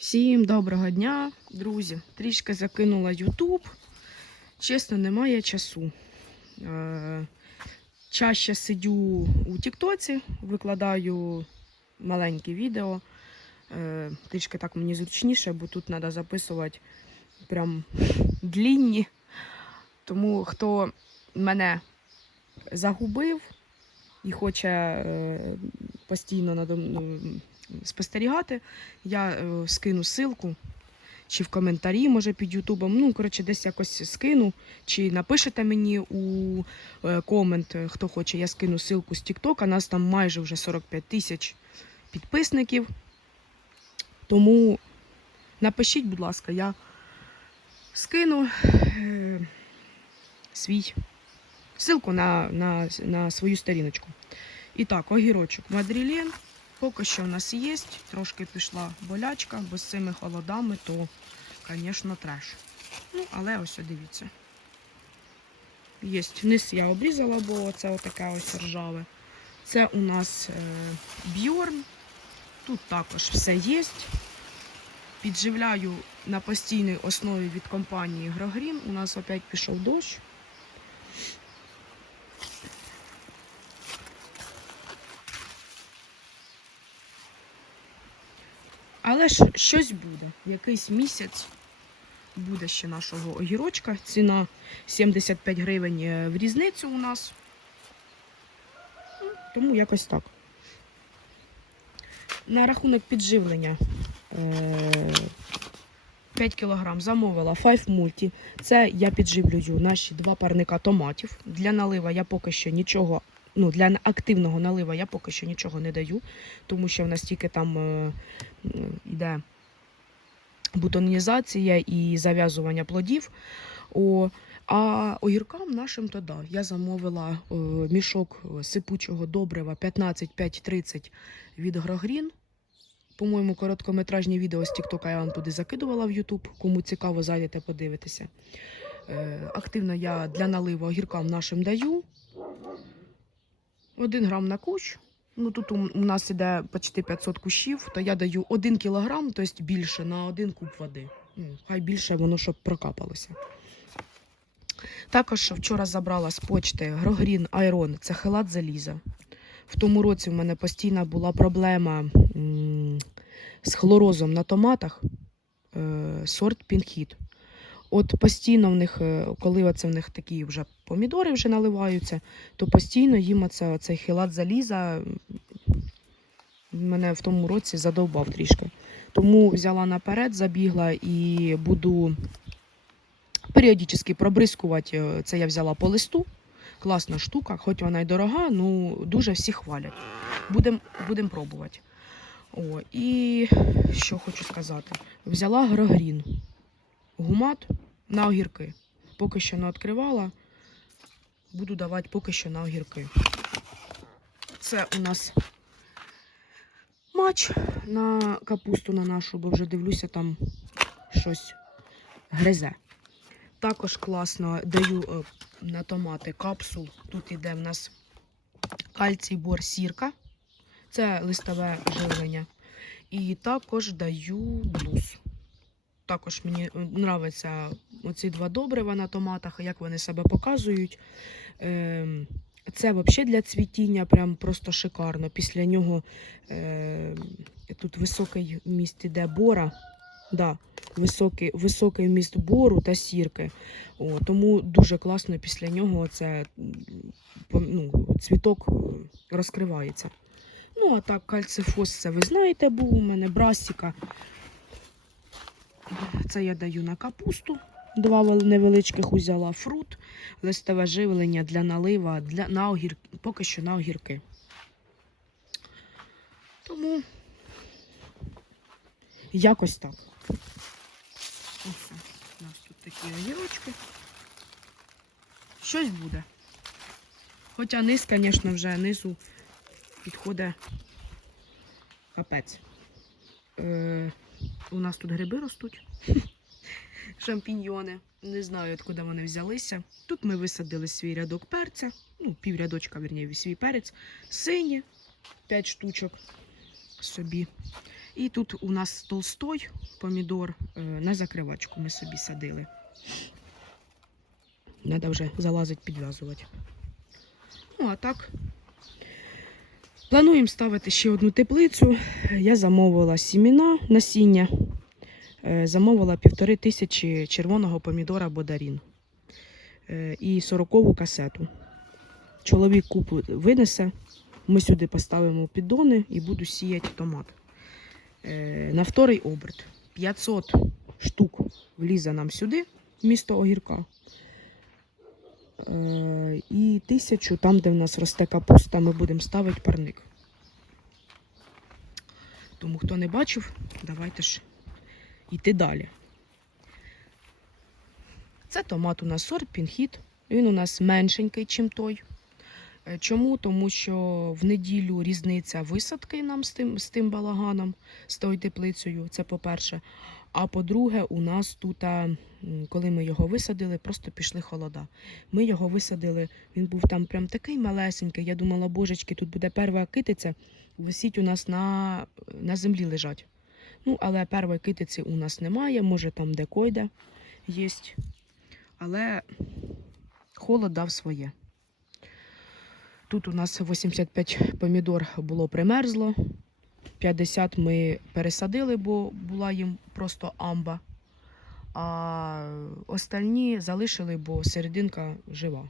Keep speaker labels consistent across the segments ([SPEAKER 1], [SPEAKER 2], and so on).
[SPEAKER 1] Всім доброго дня, друзі. Трішки закинула YouTube. Чесно, немає часу. Е, Чаще сидю у Тіктоці, викладаю маленькі відео. Е, Трішки так мені зручніше, бо тут треба записувати прям длінні. Тому хто мене загубив і хоче е, постійно спостерігати, я е, скину ссылку, чи в коментарі, може, під Ютубом. Ну, коротше, десь якось скину, чи напишете мені у е, комент, е, хто хоче, я скину ссылку з Тіктока. Нас там майже вже 45 тисяч підписників. Тому напишіть, будь ласка, я скину е, свій ссылку на, на, на свою сторіночку. І так, огірочок Мадрілен. Поки що у нас є, трошки пішла болячка, бо з цими холодами, то, звісно, треш. Ну, але ось дивіться. Є. Низ я обрізала, бо це отаке ось ржаве. Це у нас е, бьорн. Тут також все є. Підживляю на постійній основі від компанії Грогрін. У нас опять пішов дощ. Але ж щось буде. Якийсь місяць буде ще нашого огірочка. Ціна 75 гривень е, в різницю у нас. Тому якось так. На рахунок підживлення е, 5 кг замовила 5 Multi. Це я підживлюю наші два парника томатів. Для налива я поки що нічого, ну для активного налива я поки що нічого не даю, тому що в нас тільки там е, йде бутонізація і зав'язування плодів. О, а огіркам нашим то да. Я замовила е, мішок сипучого добрива 15-5-30 від Грогрін. По-моєму, короткометражні відео з Тіктока я вам туди закидувала в Ютуб. Кому цікаво, зайдете, подивитися. Е, активно я для наливу огіркам нашим даю. Один грам на кущ. Ну тут у, нас іде почти 500 кущів, то я даю 1 кілограм, тобто більше на один куб води. Ну, хай більше воно щоб прокапалося. Також вчора забрала з почти Грогрін Айрон, це хелат заліза. В тому році в мене постійна була проблема з хлорозом на томатах, е, сорт Пінхіт. От постійно в них, е, коли оце в них такі вже помідори вже наливаються, то постійно їм оце, оцей хилат заліза мене в тому році задовбав трішки. Тому взяла наперед, забігла і буду періодично пробризкувати. е, Це я взяла по листу. Класна штука, хоч вона й дорога, ну дуже всі хвалять. Будемо будем пробувати. О, і що хочу сказати: взяла грогрін, гумат на огірки. Поки що не відкривала, буду давати поки що на огірки. Це у нас матч на капусту на нашу, бо вже дивлюся, там щось гризе. Також класно даю е, на томати капсул. Тут іде в нас кальцій бор сірка. Це листове живлення. І також даю блуз. Також мені подобаються оці два добрива на томатах, як вони себе показують. Ем, Це взагалі для цвітіння прям просто шикарно. Після нього е, тут високий вміст іде бора. Да, високий, високий вміст бору та сірки. О, тому дуже класно після нього це ну, цвіток е, розкривається. Ну, а так, кальцифос, це ви знаєте, був у мене брасіка. Це я даю на капусту. Два невеличких узяла фрут, листове живлення для налива, для, на огір... поки що на огірки. Тому якось так. Ось у нас тут такі огірочки. Щось буде. Хоча низ, звісно, вже низу підходить капець. У нас тут гриби ростуть. Шампіньйони. Не знаю, откуда вони взялися. Тут ми висадили свій рядок перця, ну, пів рядочка, вірніше, свій перець, сині, 5 штучок собі. І тут у нас толстой помідор е, на закривачку ми собі садили. Треба вже залазити, підв'язувати. Ну, а так. Плануємо ставити ще одну теплицю. Я замовила сіміна насіння. Е, Замовила півтори тисячі червоного помідора Бодарін Е, і сорокову касету. Чоловік купу винесе. Ми сюди поставимо піддони і буду сіяти томат. Е, На вторий оберт 500 штук влізе нам сюди, місто Огірка. Е, І тисячу там, де в нас росте капуста, ми будемо ставити парник. Тому хто не бачив, давайте ж йти далі. Це томат у нас сорт пінхіт. Він у нас меншенький, ніж той. Е, Чому? Тому що в неділю різниця висадки нам з тим, з тим балаганом, з тою теплицею. Це по-перше. А по-друге, у нас тут, коли ми його висадили, просто пішли холода. Ми його висадили, він був там прям такий малесенький. Я думала, божечки, тут буде перша китиця, висіть у нас на, на землі лежать. Ну, але першої китиці у нас немає, може там де койде є. Але холод дав своє. Тут у нас 85 помідор було примерзло. 50 ми пересадили, бо була їм просто амба. А остальні залишили, бо серединка жива.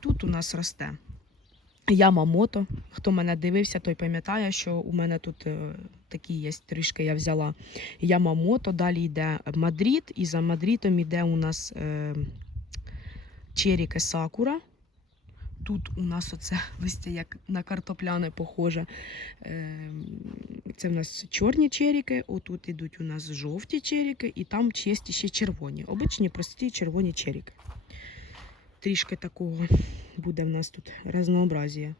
[SPEAKER 1] Тут у нас росте Ямамото. Хто мене дивився, той пам'ятає, що у мене тут е, такі є трішки я взяла Ямамото. Далі йде Мадрид, і за Мадридом йде у нас е, Черіке Сакура. Тут у нас оце листя як на картопляне похоже. Е, Це в нас чорні черіки, отут ідуть у нас жовті черіки, і там чисті ще червоні. Обичні прості червоні черіки. Трішки такого буде в нас тут разнообразія.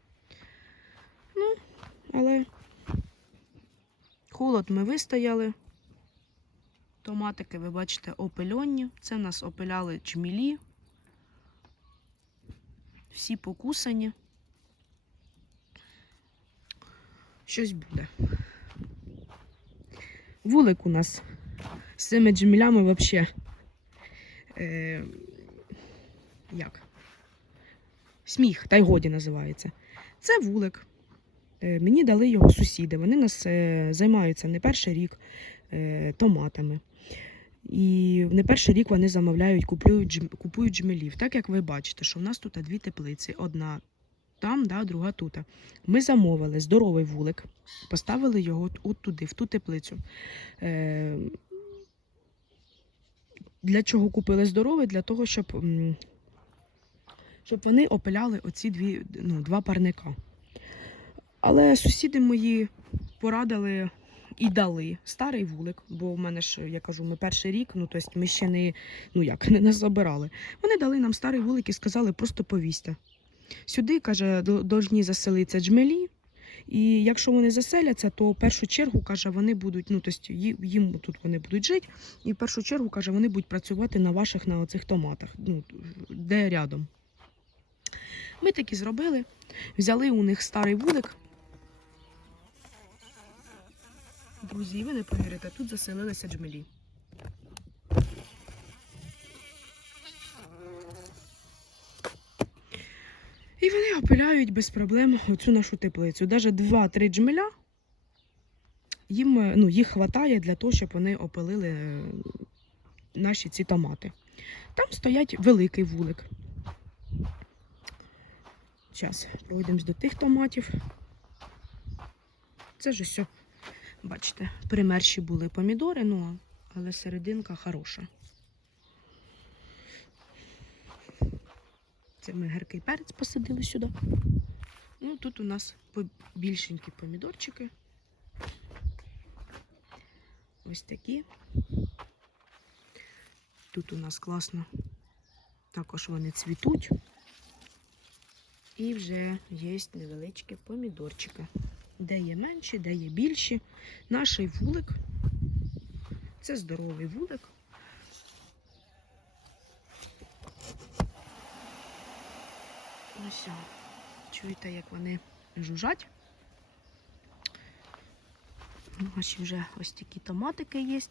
[SPEAKER 1] Ну, але холод ми вистояли. Томатики, ви бачите, опильонні. Це в нас опиляли чмілі. Всі покусані. Щось буде. Вулик у нас з цими джмілями взагалі. Е, як? Сміх, та й годі називається. Це вулик. Е, мені дали його сусіди. Вони нас е, займаються не перший рік е, томатами. І не перший рік вони замовляють, купують, купують джмелів. Так як ви бачите, що в нас тут дві теплиці. Одна там, да, друга тут. Ми замовили здоровий вулик, поставили його от туди, в ту теплицю. Е, для чого купили здоровий? Для того, щоб, щоб вони опиляли оці дві, ну, два парника. Але сусіди мої порадили і дали старий вулик, бо в мене ж, я кажу, ми перший рік, ну тобто ми ще не, ну як, не назабирали. Вони дали нам старий вулик і сказали, просто повісьте. Сюди, каже, до- должні заселитися джмелі. І якщо вони заселяться, то в першу чергу, каже, вони будуть, ну тобто їм тут вони будуть жити, і в першу чергу, каже, вони будуть працювати на ваших на оцих томатах, ну, де рядом. Ми так і зробили. Взяли у них старий вулик. Друзі, ви не повірите, тут заселилися джмелі. І вони опиляють без проблем оцю нашу теплицю. Навіть 2-3 джмеля їм, е, ну, їх вистачає для того, щоб вони опилили е, наші ці томати. Там стоять великий вулик. Зараз пройдемось до тих томатів. Це ж все, бачите, примерші були помідори, ну, але серединка хороша. Це ми гіркий перець посадили сюди. Ну, тут у нас більшенькі помідорчики. Ось такі. Тут у нас класно. Також вони цвітуть. І вже є невеличкі помідорчики. Де є менші, де є більші. Наш вулик. Це здоровий вулик. Ось. Чуєте, як вони жужжать? Наші вже ось такі томатики є.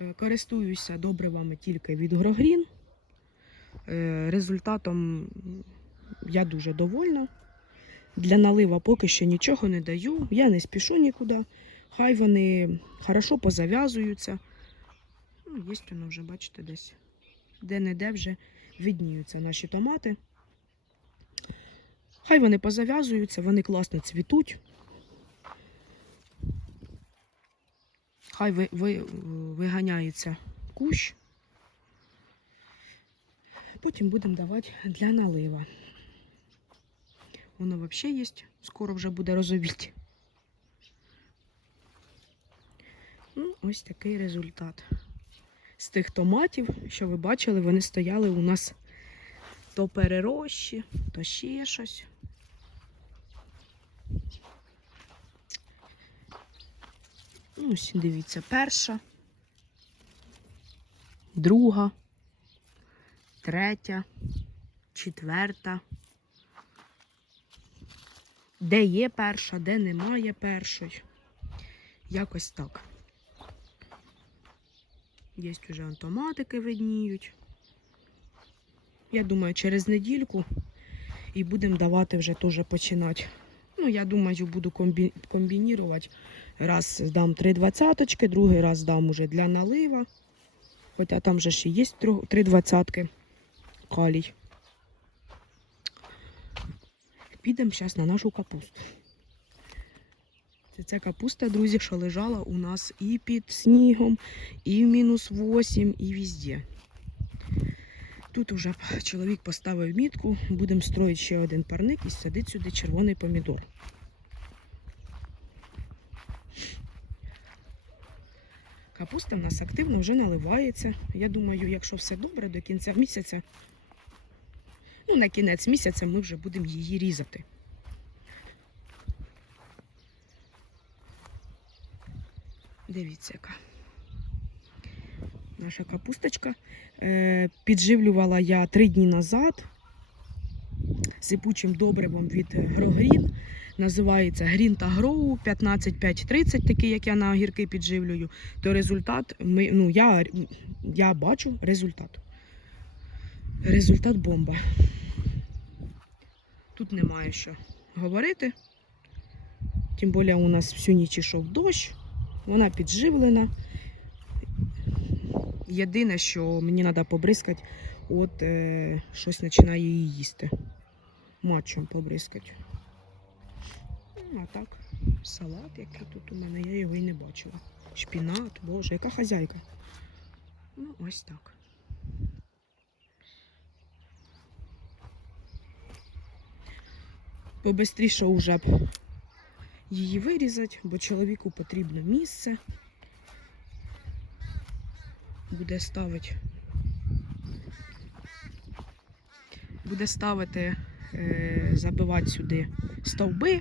[SPEAKER 1] Е, Користуюся добривами тільки від Грогрін. Е, Результатом я дуже довольна. Для налива поки що нічого не даю. Я не спішу нікуди. Хай вони хорошо позав'язуються. Ну, є воно вже, бачите, десь. Де-не-де вже відніються наші томати. Хай вони позав'язуються, вони класно цвітуть. Хай ви, ви, виганяється кущ. Потім будемо давати для налива. Воно взагалі є, скоро вже буде розовіть. Ну, ось такий результат. З тих томатів, що ви бачили, вони стояли у нас то перерощі, то ще щось. Ну, ось дивіться, перша, друга, третя, четверта. Де є перша, де немає першої. Якось так. Є вже автоматики видніють. Я думаю, через недільку і будемо давати вже теж починати. Ну, я думаю, буду комбі... комбінірувати. Раз дам три двадцяточки, другий раз дам уже для налива. Хоча там же ще є три двадцятки калій. Підемо зараз на нашу капусту. Це ця капуста, друзі, що лежала у нас і під снігом, і в мінус 8, і везде. Тут уже чоловік поставив мітку, будемо строїти ще один парник і садити сюди червоний помідор. Капуста в нас активно вже наливається. Я думаю, якщо все добре, до кінця місяця, ну, на кінець місяця ми вже будемо її різати. Дивіться, яка наша капусточка. Е, підживлювала я три дні назад сипучим добривом від Грогрін. Називається Грін та Гроу 15530, такий, як я на огірки підживлюю. То результат, ми, ну, я, я бачу результат. Результат бомба. Тут немає що говорити. Тим більше у нас всю ніч ішов дощ, вона підживлена. Єдине, що мені треба побризкати, от е, щось починає її їсти. Матчом побризкати. Ну, а так, салат, який тут у мене, я його і не бачила. Шпінат, боже, яка хазяйка. Ну, ось так. Побистріше вже б її вирізати, бо чоловіку потрібно місце. Буде ставити. Буде ставити, е, забивати сюди стовби.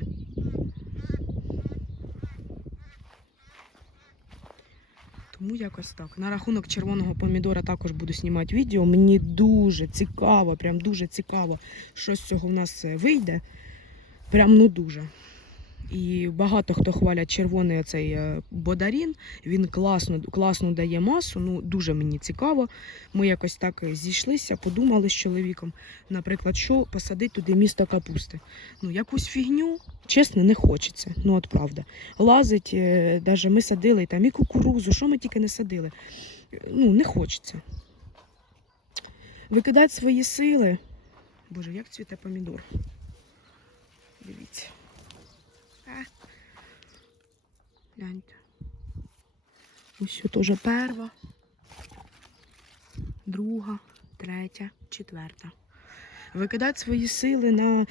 [SPEAKER 1] Тому якось так. На рахунок червоного помідора також буду знімати відео. Мені дуже цікаво, прям дуже цікаво, що з цього в нас е, вийде. Прям ну дуже. І багато хто хвалять червоний оцей е, бодарін. Він класно, класно дає масу. Ну дуже мені цікаво. Ми якось так зійшлися, подумали з чоловіком, наприклад, що посадити туди місто капусти. Ну, якусь фігню, чесно, не хочеться. Ну, от правда. Лазить, е, даже ми садили там і кукурузу, що ми тільки не садили. Е, Ну, не хочеться. Викидати свої сили. Боже, як цвіте помідор. Дивіться. А. Гляньте. Ось що теж перва, друга, третя, четверта. Викидати свої сили на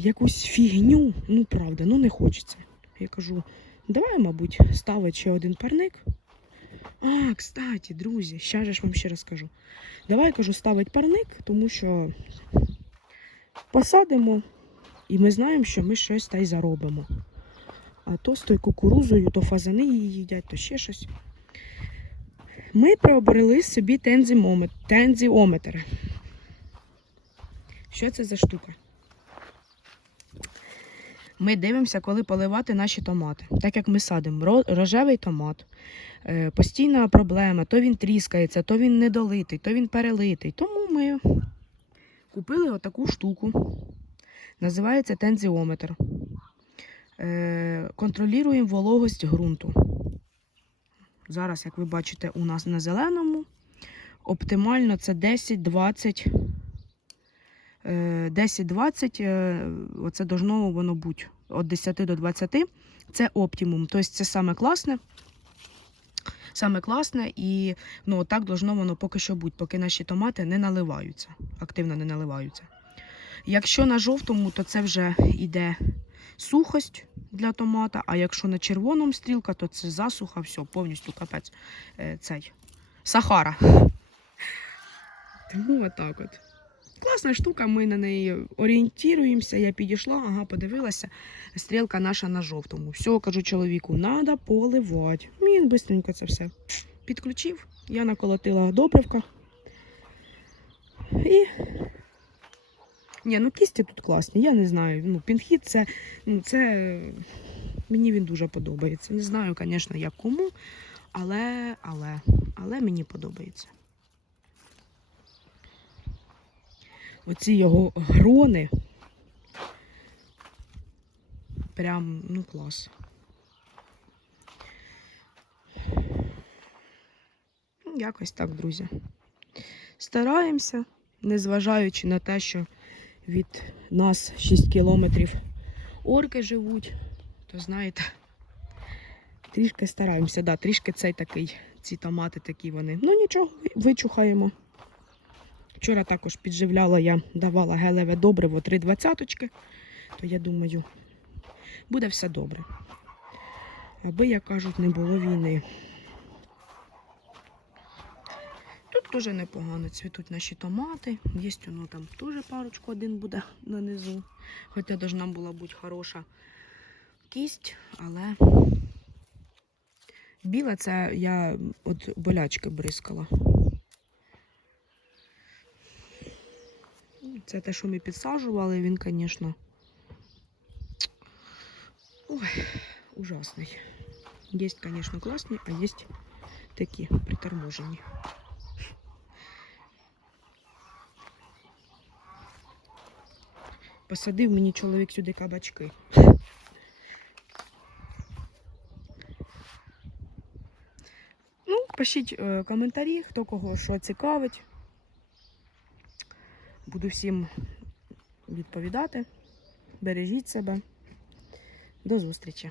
[SPEAKER 1] якусь фігню, ну правда, ну не хочеться. Я кажу, давай, мабуть, ставити ще один парник. А, кстати, друзі, ще ж вам ще розкажу. Давай кажу, ставити парник, тому що посадимо, і ми знаємо, що ми щось та й заробимо. А то з тою кукурузою, то фазани її їдять, то ще щось. Ми приобрели собі тензіометр. Що це за штука? Ми дивимося, коли поливати наші томати. Так як ми садимо рожевий томат. Е, постійна проблема: то він тріскається, то він недолитий, то він перелитий. Тому ми купили отаку штуку. Називається тензіометр. Е, контролюємо вологость ґрунту. Зараз, як ви бачите, у нас на зеленому. Оптимально це 10-20. е, 10-20, е, оце должно воно бути від 10 до 20. Це оптимум. Тобто це саме класне. Саме класне, і ну, так должно воно поки що бути, поки наші томати не наливаються, активно не наливаються. Якщо на жовтому, то це вже йде сухость для томата, а якщо на червоному стрілка, то це засуха, все, повністю капець. Е, цей. Сахара. Тому отак от. Класна штука, ми на неї орієнтуємося. Я підійшла, ага, подивилася. Стрілка наша на жовтому. Все, кажу чоловіку, треба поливати. Він швидко це все підключив. Я наколотила добривка. І. Ні, ну кісті тут класні, я не знаю. Ну, пінхід це, ну, це мені він дуже подобається. Не знаю, звісно, як кому, але, але, але мені подобається. Оці його грони. Прям, ну, клас. Ну, Якось так, друзі. Стараємося, незважаючи на те, що від нас 6 кілометрів орки живуть, то знаєте, трішки стараємося. Да, трішки цей такий, ці томати такі вони. Ну нічого, вичухаємо. Вчора також підживляла я, давала гелеве добриво 3 двадцяточки, то я думаю, буде все добре. Аби, як кажуть, не було війни. Теж непогано цвітуть наші томати. Є воно там теж парочку один буде нанизу. Хоча должна була бути хороша кість, але біла це я от болячки бризкала. Це те, що ми підсаджували, він, звісно, ой, ужасний. Є, звісно, класні, а є такі приторможені. Посадив мені чоловік сюди кабачки. Ну, пишіть е, коментарі, хто кого що цікавить. Буду всім відповідати. Бережіть себе. До зустрічі!